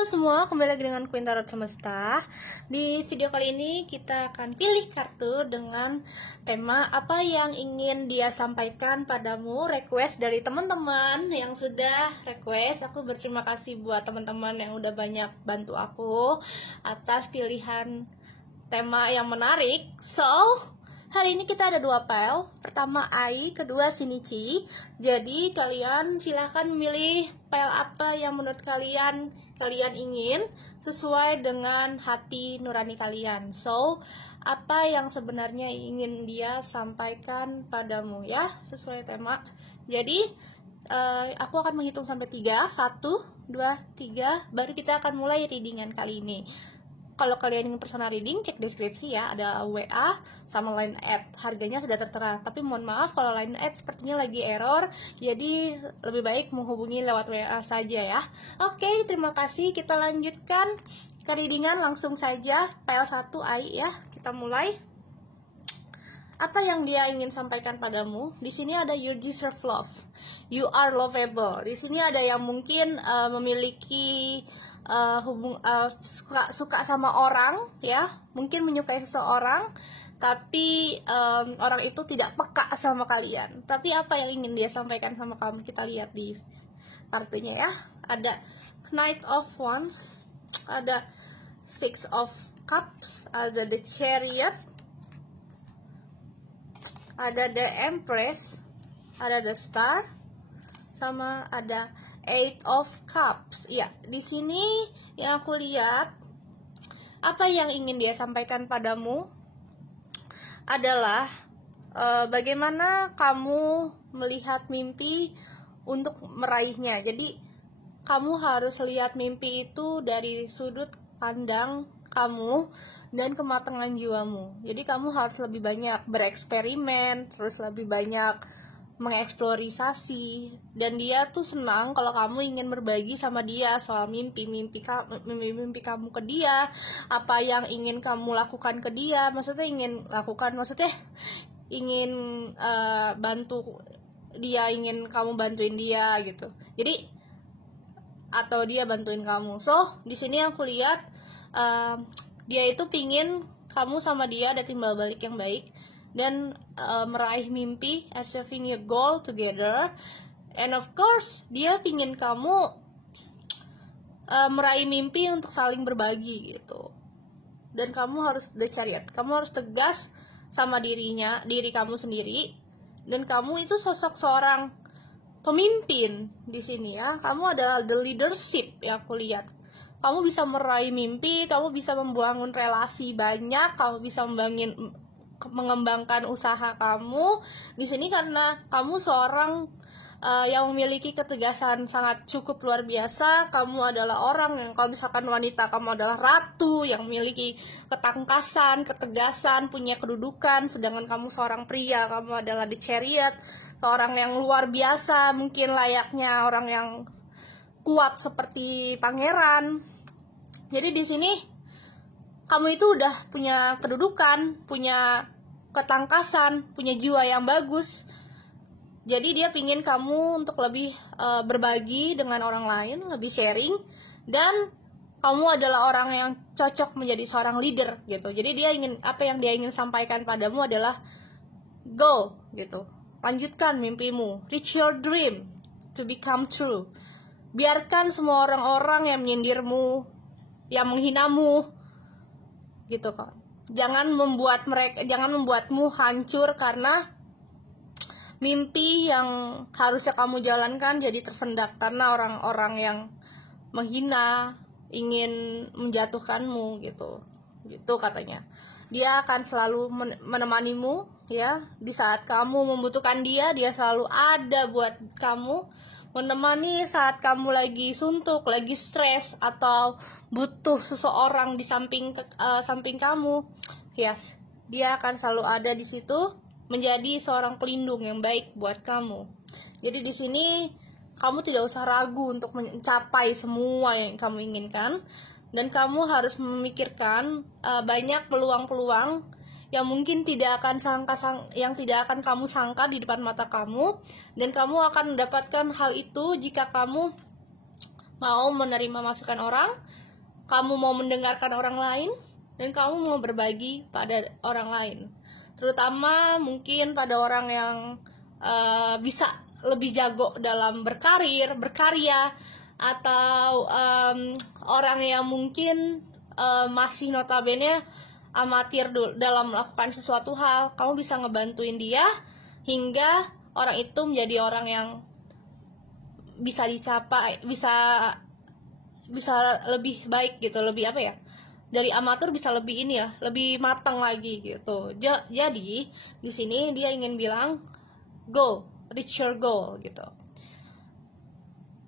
Halo semua, kembali lagi dengan Queen Tarot Semesta. Di video kali ini kita akan pilih kartu dengan tema apa yang ingin dia sampaikan padamu. Request dari teman-teman yang sudah request. Aku berterima kasih buat teman-teman yang udah banyak bantu aku atas pilihan tema yang menarik. So, hari ini kita ada dua pile. Pertama Ai, kedua Shinichi. Jadi kalian silahkan memilih pile apa yang menurut kalian ingin sesuai dengan hati nurani kalian. So, apa yang sebenarnya ingin dia sampaikan padamu ya, sesuai tema. Jadi aku akan menghitung sampai 3. 1, 2, 3. Baru kita akan mulai readingan kali ini. Kalau kalian ingin personal reading, cek deskripsi ya, ada WA sama line @ harganya sudah tertera. Tapi mohon maaf kalau line @ sepertinya lagi error, jadi lebih baik menghubungi lewat WA saja ya. Oke, terima kasih. Kita lanjutkan ke readingan langsung saja. Pile 1 Ai ya, kita mulai. Apa yang dia ingin sampaikan padamu? Di sini ada you deserve love. You are lovable. Di sini ada yang mungkin memiliki suka sama orang ya, mungkin menyukai seseorang, tapi orang itu tidak peka sama kalian. Tapi apa yang ingin dia sampaikan sama kamu? Kita lihat di kartunya ya. Ada Knight of Wands, ada Six of Cups, ada The Chariot, ada The Empress, ada The Star, sama ada Eight of Cups. Ya, di sini yang aku lihat, apa yang ingin dia sampaikan padamu adalah bagaimana kamu melihat mimpi untuk meraihnya. Jadi kamu harus lihat mimpi itu dari sudut pandang kamu dan kematangan jiwamu. Jadi kamu harus lebih banyak bereksperimen, terus lebih banyak mengeksplorisasi, dan dia tuh senang kalau kamu ingin berbagi sama dia soal mimpi kamu ke dia, apa yang ingin kamu lakukan ke dia. Maksudnya ingin bantu dia, ingin kamu bantuin dia gitu. Jadi atau dia bantuin kamu. So di sini aku lihat dia itu pingin kamu sama dia ada timbal balik yang baik dan meraih mimpi, achieving your goal together. And of course dia pingin kamu meraih mimpi untuk saling berbagi gitu. Dan kamu harus The Chariot, kamu harus tegas sama diri kamu sendiri. Dan kamu itu sosok seorang pemimpin di sini ya. Kamu adalah the leadership yang aku lihat. Kamu bisa meraih mimpi, kamu bisa membangun relasi banyak, kamu bisa mengembangkan usaha kamu di sini karena kamu seorang yang memiliki ketegasan sangat cukup luar biasa. Kamu adalah orang yang, kalau misalkan wanita, kamu adalah ratu yang memiliki ketangkasan, ketegasan, punya kedudukan. Sedangkan kamu seorang pria, kamu adalah The Chariot, seorang yang luar biasa, mungkin layaknya orang yang kuat seperti pangeran. Jadi di sini kamu itu udah punya kedudukan, punya ketangkasan, punya jiwa yang bagus. Jadi dia pingin kamu untuk lebih berbagi dengan orang lain, lebih sharing, dan kamu adalah orang yang cocok menjadi seorang leader gitu. Jadi apa yang dia ingin sampaikan padamu adalah go gitu. Lanjutkan mimpimu, reach your dream to become true. Biarkan semua orang-orang yang menyindirmu, yang menghinamu gitu kan. Jangan membuatmu hancur karena mimpi yang harusnya kamu jalankan jadi tersendat karena orang-orang yang menghina, ingin menjatuhkanmu gitu. Gitu katanya. Dia akan selalu menemanimu ya. Di saat kamu membutuhkan dia selalu ada buat kamu, menemani saat kamu lagi suntuk, lagi stres, atau butuh seseorang di samping kamu. Yes, dia akan selalu ada di situ menjadi seorang pelindung yang baik buat kamu. Jadi di sini kamu tidak usah ragu untuk mencapai semua yang kamu inginkan, dan kamu harus memikirkan banyak peluang-peluang yang mungkin tidak akan kamu sangka di depan mata kamu, dan kamu akan mendapatkan hal itu jika kamu mau menerima masukan orang, kamu mau mendengarkan orang lain, dan kamu mau berbagi pada orang lain. Terutama mungkin pada orang yang bisa lebih jago dalam berkarya, atau orang yang mungkin masih notabene amatir dalam melakukan sesuatu hal. Kamu bisa ngebantuin dia hingga orang itu menjadi orang yang bisa dicapai, bisa lebih baik gitu, lebih apa ya, dari amatur bisa lebih ini ya, lebih matang lagi gitu. Jadi di sini dia ingin bilang, go, reach your goal gitu.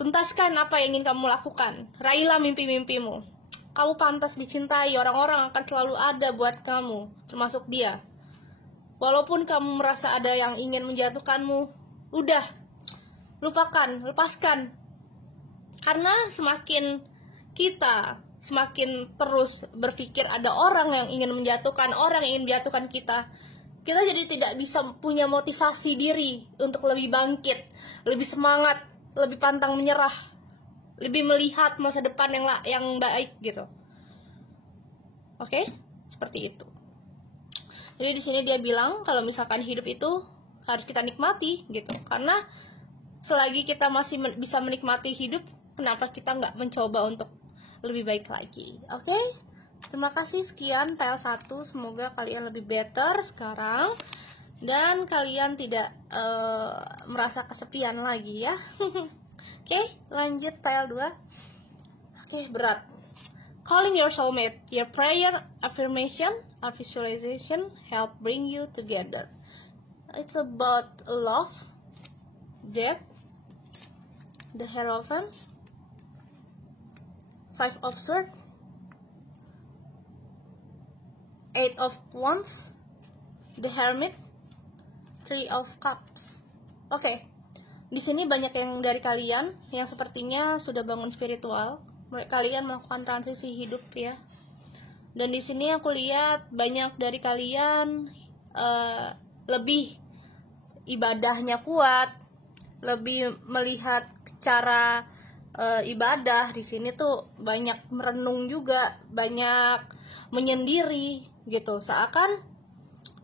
Tuntaskan apa yang ingin kamu lakukan, raihlah mimpi-mimpimu. Kamu pantas dicintai, orang-orang akan selalu ada buat kamu, termasuk dia. Walaupun kamu merasa ada yang ingin menjatuhkanmu, udah, lupakan, lepaskan. Karena semakin terus berpikir ada orang yang ingin menjatuhkan, orang yang ingin menjatuhkan kita jadi tidak bisa punya motivasi diri untuk lebih bangkit, lebih semangat, lebih pantang menyerah, lebih melihat masa depan yang baik gitu. Oke? Seperti itu. Jadi di sini dia bilang kalau misalkan hidup itu harus kita nikmati gitu. Karena selagi kita masih bisa menikmati hidup, kenapa kita nggak mencoba untuk lebih baik lagi. Oke? Terima kasih, sekian PL1. Semoga kalian lebih better sekarang dan kalian tidak merasa kesepian lagi ya. Oke, lanjut PL2. Oke, berat. Calling your soulmate. Your prayer, affirmation, or visualization help bring you together. It's about love, death, the Hierophant, 5 of Swords, 8 of Wands, the Hermit, 3 of Cups. Oke. Di sini banyak yang dari kalian yang sepertinya sudah bangun spiritual. Kalian melakukan transisi hidup ya. Dan di sini aku lihat banyak dari kalian lebih ibadahnya kuat, lebih melihat cara ibadah. Di sini tuh banyak merenung juga, banyak menyendiri gitu. Seakan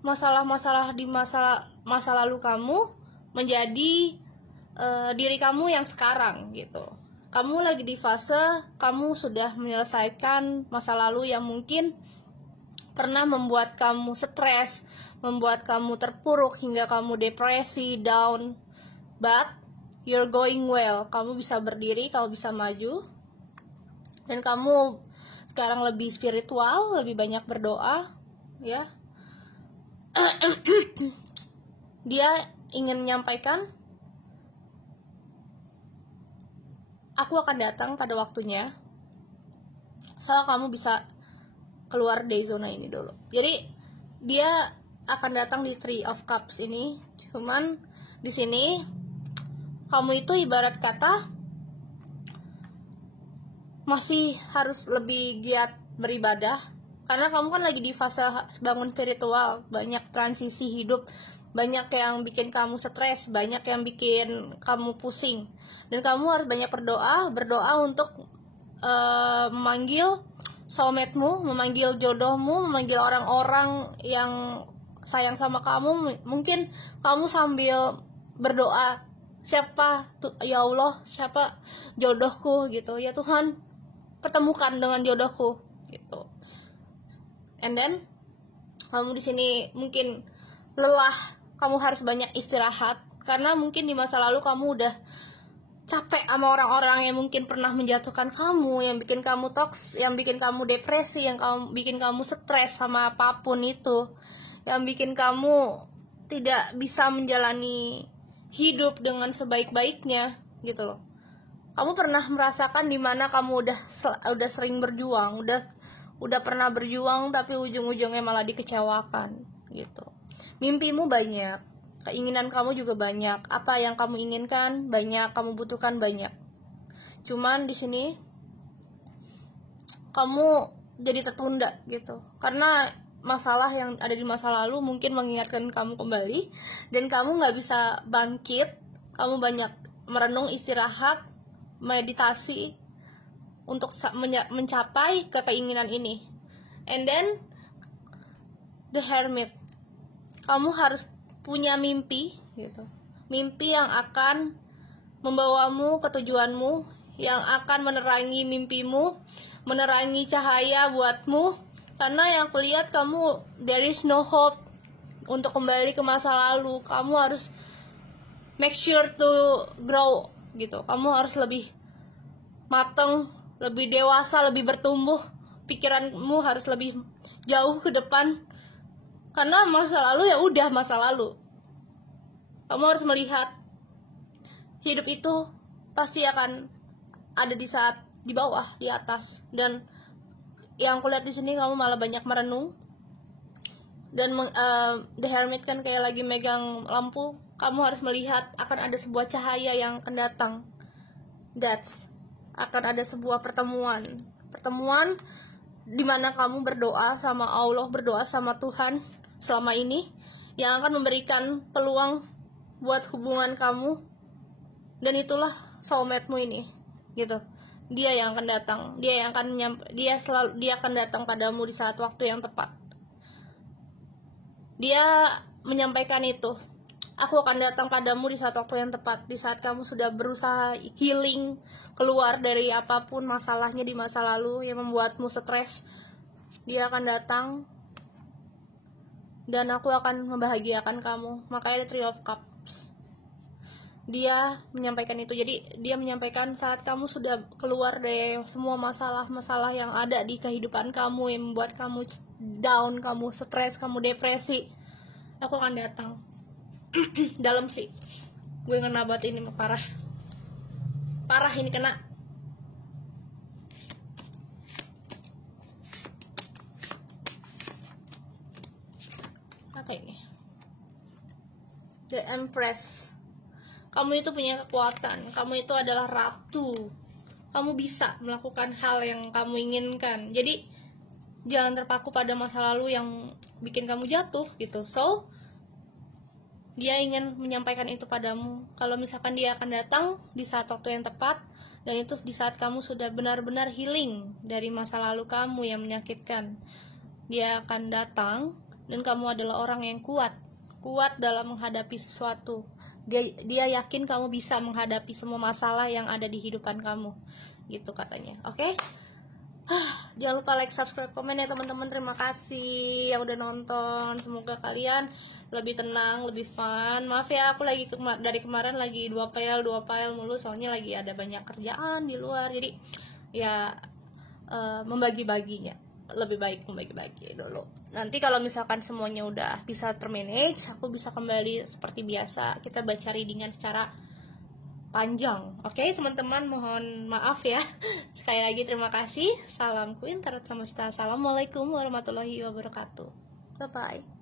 masalah-masalah di masa lalu kamu menjadi diri kamu yang sekarang gitu. Kamu lagi di fase kamu sudah menyelesaikan masa lalu yang mungkin pernah membuat kamu stres, membuat kamu terpuruk hingga kamu depresi, down. But you're going well. Kamu bisa berdiri, kamu bisa maju. Dan kamu sekarang lebih spiritual, lebih banyak berdoa, ya. Dia ingin menyampaikan, aku akan datang pada waktunya. Asal kamu bisa keluar dari zona ini dulu. Jadi dia akan datang di 3 of Cups ini. Cuman di sini kamu itu ibarat kata masih harus lebih giat beribadah. Karena kamu kan lagi di fase bangun spiritual, banyak transisi hidup, banyak yang bikin kamu stres, banyak yang bikin kamu pusing. Dan kamu harus banyak berdoa untuk memanggil soulmate-mu, memanggil jodohmu, memanggil orang-orang yang sayang sama kamu. Mungkin kamu sambil berdoa, siapa ya Allah, siapa jodohku gitu. Ya Tuhan, pertemukan dengan jodohku gitu. And then kamu di sini mungkin lelah, kamu harus banyak istirahat karena mungkin di masa lalu kamu udah capek sama orang-orang yang mungkin pernah menjatuhkan kamu, yang bikin kamu yang bikin kamu depresi, yang bikin kamu stres sama apapun itu, yang bikin kamu tidak bisa menjalani hidup dengan sebaik-baiknya gitu loh. Kamu pernah merasakan dimana kamu udah sering berjuang, udah pernah berjuang tapi ujung-ujungnya malah dikecewakan gitu. Mimpimu banyak, keinginan kamu juga banyak, apa yang kamu inginkan banyak, kamu butuhkan banyak. Cuman di sini kamu jadi tertunda gitu. Karena masalah yang ada di masa lalu mungkin mengingatkan kamu kembali dan kamu nggak bisa bangkit. Kamu banyak merenung, istirahat, meditasi, untuk mencapai keinginan ini. And then the hermit, kamu harus punya mimpi gitu, mimpi yang akan membawamu ke tujuanmu, yang akan menerangi mimpimu, menerangi cahaya buatmu. Karena yang aku lihat kamu, there is no hope untuk kembali ke masa lalu. Kamu harus make sure to grow gitu. Kamu harus lebih matang, lebih dewasa, lebih bertumbuh. Pikiranmu harus lebih jauh ke depan. Karena masa lalu ya udah masa lalu. Kamu harus melihat hidup itu pasti akan ada di saat di bawah, di atas. Dan yang aku lihat di sini kamu malah banyak merenung. Dan the hermit kan kayak lagi megang lampu. Kamu harus melihat akan ada sebuah cahaya yang akan datang. Akan ada sebuah pertemuan di mana kamu berdoa sama Allah, berdoa sama Tuhan selama ini, yang akan memberikan peluang buat hubungan kamu. Dan itulah soulmate-mu ini gitu. Dia yang akan datang, dia akan datang padamu di saat waktu yang tepat. Dia menyampaikan itu, aku akan datang padamu di saat waktu yang tepat, di saat kamu sudah berusaha healing, keluar dari apapun masalahnya di masa lalu yang membuatmu stres. Dia akan datang dan aku akan membahagiakan kamu. Makanya ada Three of Cups. Dia menyampaikan itu. Jadi dia menyampaikan saat kamu sudah keluar dari semua masalah-masalah yang ada di kehidupan kamu yang membuat kamu down, kamu stres, kamu depresi, aku akan datang. Dalam sih, gue ngena banget ini, parah ini kena. Apa ini? The Empress. Kamu itu punya kekuatan, kamu itu adalah ratu, kamu bisa melakukan hal yang kamu inginkan. Jadi jangan terpaku pada masa lalu yang bikin kamu jatuh gitu. So dia ingin menyampaikan itu padamu. Kalau misalkan dia akan datang di saat waktu yang tepat, dan itu di saat kamu sudah benar-benar healing dari masa lalu kamu yang menyakitkan. Dia akan datang dan kamu adalah orang yang kuat dalam menghadapi sesuatu. Dia yakin kamu bisa menghadapi semua masalah yang ada di kehidupan kamu, gitu katanya. Oke? Jangan lupa like, subscribe, komen ya teman-teman. Terima kasih yang udah nonton. Semoga kalian lebih tenang, lebih fun. Maaf ya, aku lagi dari kemarin lagi dua file mulu, soalnya lagi ada banyak kerjaan di luar. Jadi ya membagi-baginya lebih baik membagi-bagi dulu. Nanti kalau misalkan semuanya udah bisa termanage, aku bisa kembali seperti biasa. Kita baca readingan secara panjang. Oke, teman-teman, mohon maaf ya. Sekali lagi terima kasih. Salam Queen Tarot Semesta. Assalamualaikum warahmatullahi wabarakatuh. Bye bye.